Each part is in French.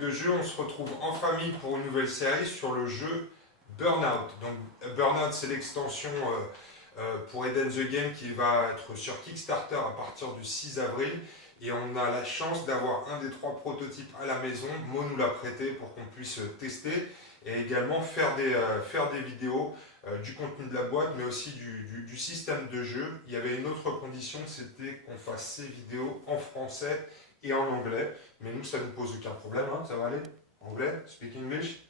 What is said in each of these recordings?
de jeu, on se retrouve en famille pour une nouvelle série sur le jeu Burnout. Donc Burnout, c'est l'extension pour Eden the Game qui va être sur Kickstarter à partir du 6 avril. Et on a la chance d'avoir un des 3 prototypes à la maison. Mo nous l'a prêté pour qu'on puisse tester et également faire des vidéos du contenu de la boîte, mais aussi du système de jeu. Il y avait une autre condition, c'était qu'on fasse ces vidéos en français et en anglais. Mais nous, ça ne nous pose aucun problème, hein. Ça va aller? Anglais? Speak English?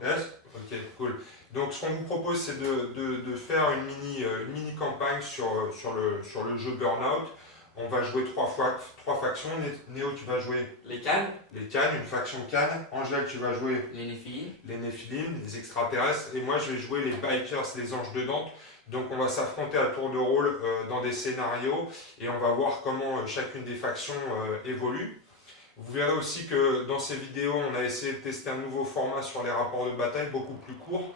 Yes? Ok, cool. Donc ce qu'on vous propose, c'est de faire une mini campagne sur le jeu Burnout. On va jouer 3 factions. Néo, tu vas jouer les cannes, une faction canne. Angèle, tu vas jouer les Néphilim, les extraterrestres. Et moi, je vais jouer les bikers, les anges de Dante. Donc on va s'affronter à tour de rôle dans des scénarios et on va voir comment chacune des factions évolue. Vous verrez aussi que dans ces vidéos, on a essayé de tester un nouveau format sur les rapports de bataille, beaucoup plus court.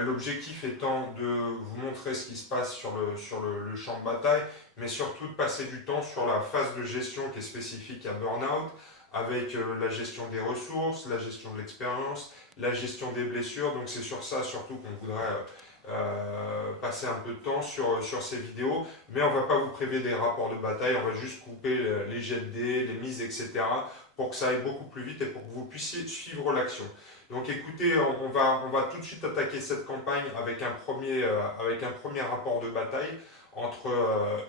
L'objectif étant de vous montrer ce qui se passe sur le champ de bataille, mais surtout de passer du temps sur la phase de gestion qui est spécifique à Burnout, avec la gestion des ressources, la gestion de l'expérience, la gestion des blessures. Donc c'est sur ça surtout qu'on voudrait passer un peu de temps sur ces vidéos, mais on ne va pas vous priver des rapports de bataille, on va juste couper les jets de dés, les mises, etc. pour que ça aille beaucoup plus vite et pour que vous puissiez suivre l'action. Donc écoutez, on va tout de suite attaquer cette campagne avec un premier rapport de bataille entre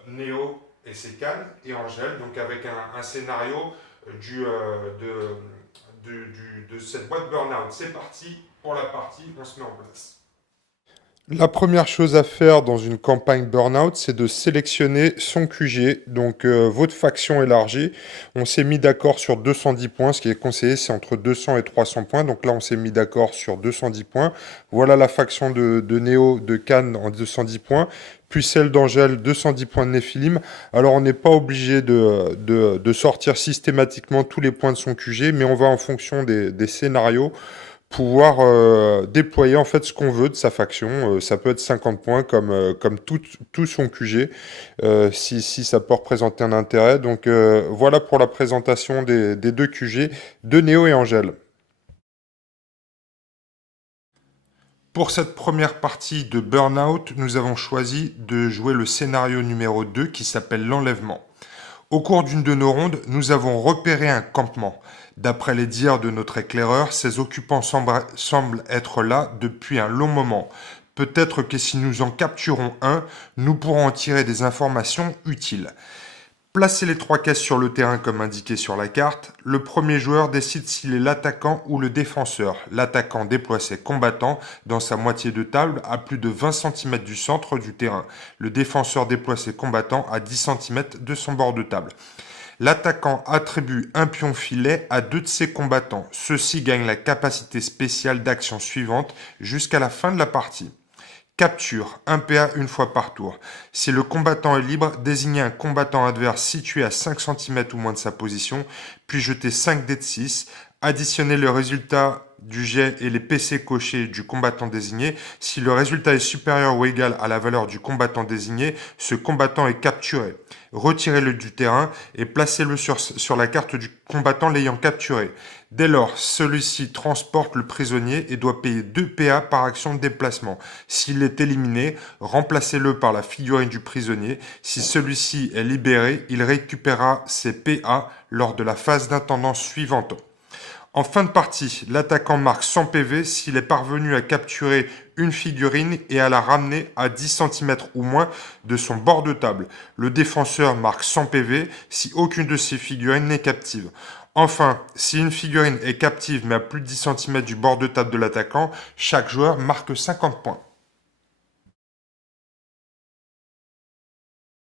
Néo et ses cannes et Angèle, donc avec un scénario de cette boîte Burnout. C'est parti pour la partie, on se met en place. La première chose à faire dans une campagne Burnout, c'est de sélectionner son QG, donc votre faction élargie. On s'est mis d'accord sur 210 points, ce qui est conseillé, c'est entre 200 et 300 points. Donc là, on s'est mis d'accord sur 210 points. Voilà la faction de Néo, de Cannes en 210 points. Puis celle d'Angèle, 210 points de Néphilim. Alors on n'est pas obligé de sortir systématiquement tous les points de son QG, mais on va en fonction des scénarios pouvoir déployer en fait ce qu'on veut de sa faction. Ça peut être 50 points comme tout son QG, si ça peut représenter un intérêt. Donc voilà pour la présentation des 2 QG de Néo et Angèle. Pour cette première partie de Burnout, nous avons choisi de jouer le scénario numéro 2 qui s'appelle l'enlèvement. Au cours d'une de nos rondes, nous avons repéré un campement. D'après les dires de notre éclaireur, ses occupants semblent être là depuis un long moment. Peut-être que si nous en capturons un, nous pourrons en tirer des informations utiles. Placez les 3 caisses sur le terrain comme indiqué sur la carte. Le premier joueur décide s'il est l'attaquant ou le défenseur. L'attaquant déploie ses combattants dans sa moitié de table à plus de 20 cm du centre du terrain. Le défenseur déploie ses combattants à 10 cm de son bord de table. L'attaquant attribue un pion filet à 2 de ses combattants. Ceux-ci gagnent la capacité spéciale d'action suivante jusqu'à la fin de la partie. Capture, 1 PA une fois par tour. Si le combattant est libre, désignez un combattant adverse situé à 5 cm ou moins de sa position, puis jetez 5 dés de 6, additionnez le résultat du jet et les PC cochés du combattant désigné. Si le résultat est supérieur ou égal à la valeur du combattant désigné, ce combattant est capturé. Retirez-le du terrain et placez-le sur la carte du combattant l'ayant capturé. Dès lors, celui-ci transporte le prisonnier et doit payer 2 PA par action de déplacement. S'il est éliminé, remplacez-le par la figurine du prisonnier. Si celui-ci est libéré, il récupérera ses PA lors de la phase d'intendance suivante. En fin de partie, l'attaquant marque 100 PV s'il est parvenu à capturer une figurine et à la ramener à 10 cm ou moins de son bord de table. Le défenseur marque 100 PV si aucune de ces figurines n'est captive. Enfin, si une figurine est captive mais à plus de 10 cm du bord de table de l'attaquant, chaque joueur marque 50 points.